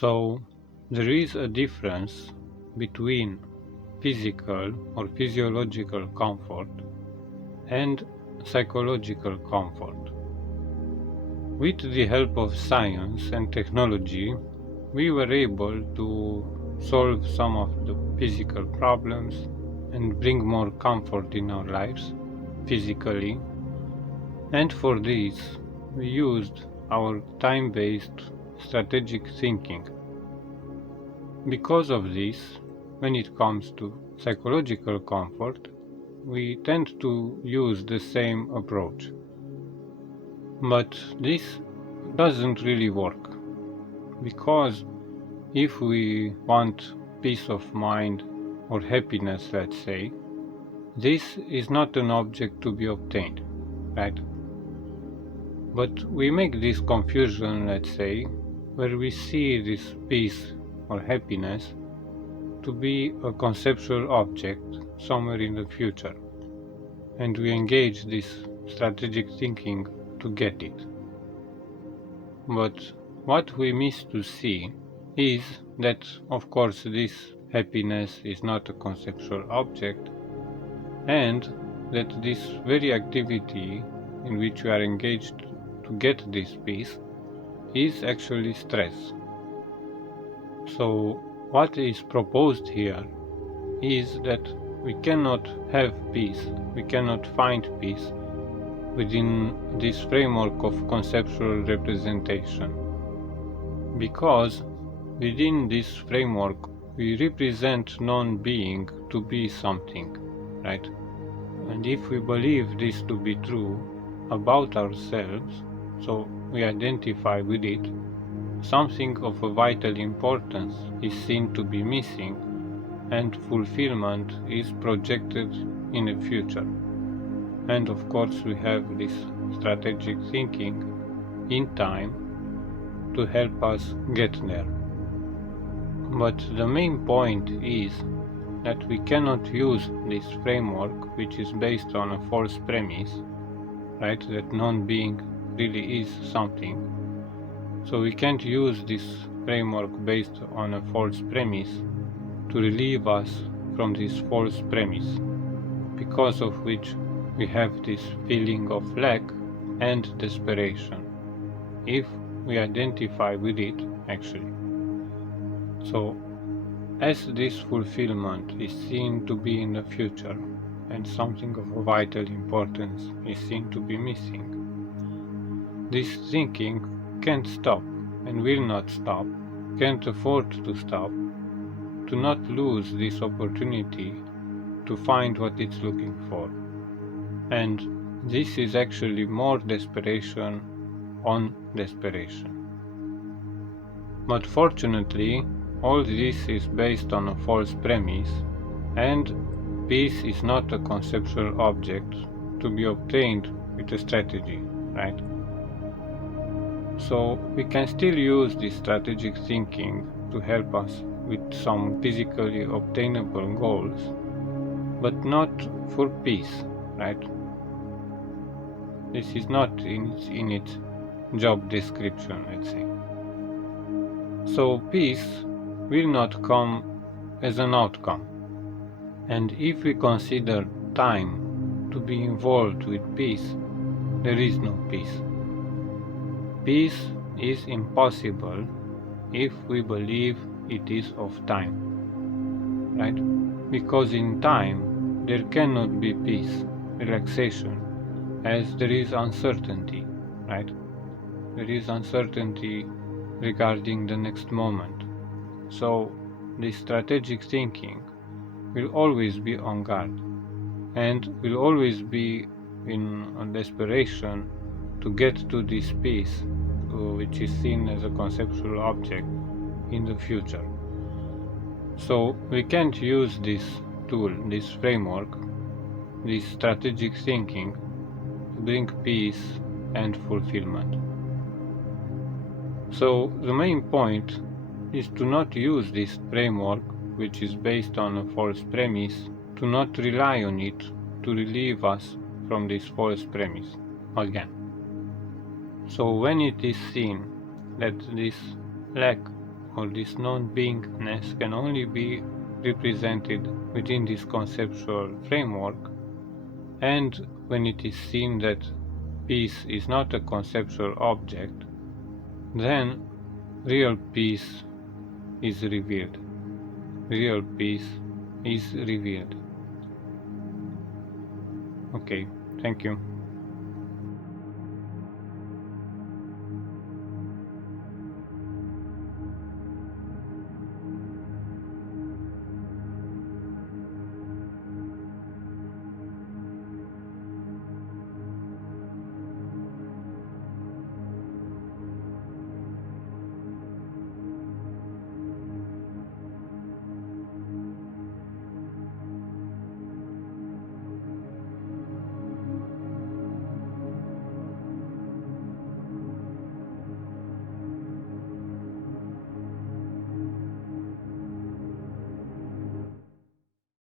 So there is a difference between physical or physiological comfort and psychological comfort. With the help of science and technology, we were able to solve some of the physical problems and bring more comfort in our lives physically. And for this, we used our time-based strategic thinking. Because of this, when it comes to psychological comfort, we tend to use the same approach. But this doesn't really work, because if we want peace of mind or happiness, let's say, this is not an object to be obtained, right? But we make this confusion, let's say, where we see this peace or happiness to be a conceptual object somewhere in the future, and we engage this strategic thinking to get it. But what we miss to see is that, of course, this happiness is not a conceptual object, and that this very activity in which we are engaged to get this peace is actually stress. So what is proposed here is that we cannot have peace, we cannot find peace within this framework of conceptual representation, because within this framework we represent non-being to be something, right? And if we believe this to be true about ourselves, so we identify with it, something of a vital importance is seen to be missing, and fulfillment is projected in the future. And of course we have this strategic thinking in time to help us get there. But the main point is that we cannot use this framework, which is based on a false premise, right, that non-being really is something. So we can't use this framework based on a false premise to relieve us from this false premise, because of which we have this feeling of lack and desperation, if we identify with it actually. So as this fulfillment is seen to be in the future, and something of a vital importance is seen to be missing, this thinking can't stop and will not stop, can't afford to stop, to not lose this opportunity to find what it's looking for. And this is actually more desperation on desperation. But fortunately, all this is based on a false premise, and peace is not a conceptual object to be obtained with a strategy, right? So we can still use this strategic thinking to help us with some physically obtainable goals, but not for peace, right? This is not in its job description, let's say. So peace will not come as an outcome. And if we consider time to be involved with peace, there is no peace. Peace is impossible if we believe it is of time, right? Because in time there cannot be peace, relaxation, as there is uncertainty, right? There is uncertainty regarding the next moment. So this strategic thinking will always be on guard, and will always be in a desperation to get to this peace, which is seen as a conceptual object in the future. So we can't use this tool, this framework, this strategic thinking to bring peace and fulfillment. So the main point is to not use this framework, which is based on a false premise, to not rely on it to relieve us from this false premise again. So when it is seen that this lack or this non-beingness can only be represented within this conceptual framework, and when it is seen that peace is not a conceptual object, then real peace is revealed. Real peace is revealed. Okay, thank you.